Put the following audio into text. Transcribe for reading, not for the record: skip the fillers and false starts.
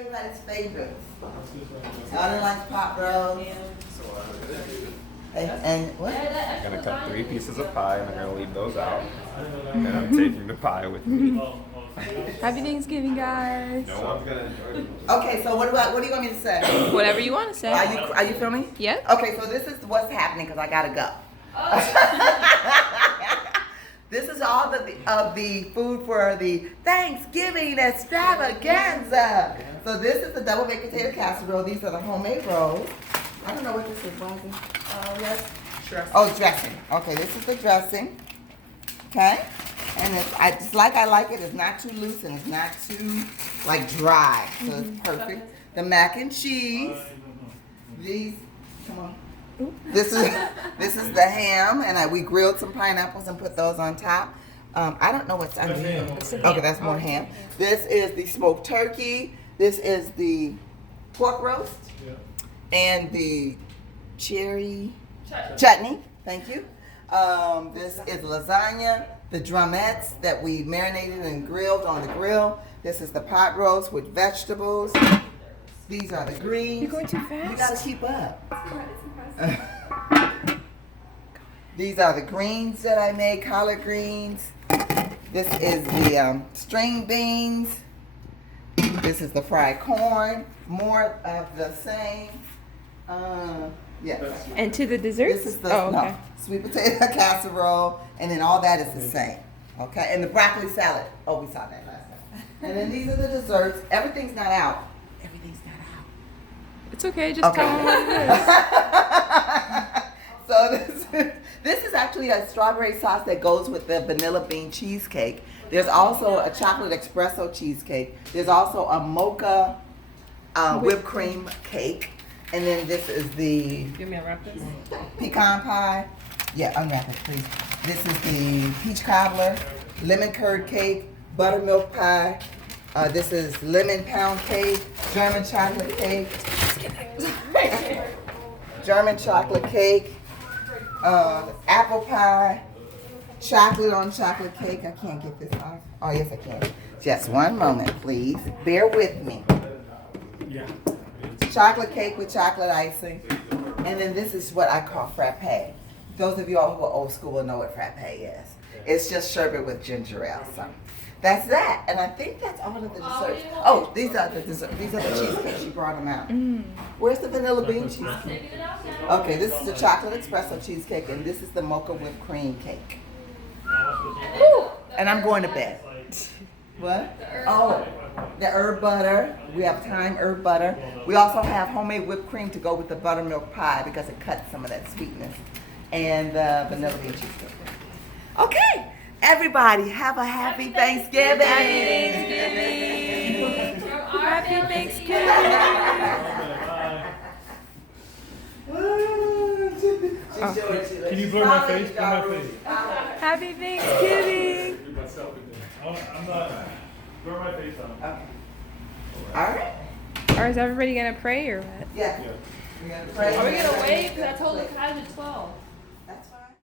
everybody's favorites. Elder likes pot roast. And what? I'm gonna cut 3 pieces of pie and I'm gonna leave those out. And I'm taking the pie with me. Happy Thanksgiving, guys. No one's gonna enjoy it. Okay, so what do you want me to say? Whatever you want to say. Are you filming? Yep. Okay, so this is what's happening because I gotta go. This is all of the food for the Thanksgiving extravaganza. So this is the double baked potato casserole. These are the homemade rolls. I don't know what this is, Wazzy. Dressing. Oh, dressing. Okay, this is the dressing. Okay, and it's just like I like it. It's not too loose and it's not too like dry. So it's perfect. The mac and cheese. These, come on. This is the ham, and we grilled some pineapples and put those on top. I don't know what's under here. Okay, that's more ham. This is the smoked turkey. This is the pork roast and the cherry chutney. Thank you. This is lasagna, the drumettes that we marinated and grilled on the grill. This is the pot roast with vegetables. These are the greens. You're going too fast. You gotta keep up. These are the greens that I made, collard greens. This is the string beans. This is the fried corn. More of the same. Yeah. And to the desserts? This is the okay. sweet potato casserole, and then all that is the same. Okay, and the broccoli salad. Oh, we saw that last time. And then these are the desserts. Everything's not out. Everything's not out. It's okay, just tell them what it is. So this is actually a strawberry sauce that goes with the vanilla bean cheesecake. There's also a chocolate espresso cheesecake. There's also a mocha whipped cream cake. And then this is the Give me a wrap this. pecan pie. Yeah, unwrap it, please. This is the peach cobbler, lemon curd cake, buttermilk pie. This is lemon pound cake, German chocolate cake, German chocolate cake, apple pie, chocolate on chocolate cake. I can't get this off. Oh, yes, I can. Just one moment, please. Bear with me. Yeah. Chocolate cake with chocolate icing. And then this is what I call frappe. Those of you all who are old school will know what frappe is. It's just sherbet with ginger ale. So that's that. And I think that's all of the desserts. Oh, these are the dessert. These are the cheesecakes. She brought them out. Where's the vanilla bean cheesecake? Okay, this is the chocolate espresso cheesecake, and this is the mocha whipped cream cake. Woo! And I'm going to bed. What? Oh, the herb butter. We have thyme herb butter. We also have homemade whipped cream to go with the buttermilk pie because it cuts some of that sweetness. And the vanilla bean cheesecake. Okay, everybody have a happy Thanksgiving. Happy Thanksgiving. Can you blur my face? Blur my face. Happy Thanksgiving. I'm not. Blur my face on. Okay. All right. Or is everybody going to pray or what? Yeah. We're gonna pray. Are we gonna wait? Because I told the guys at 12.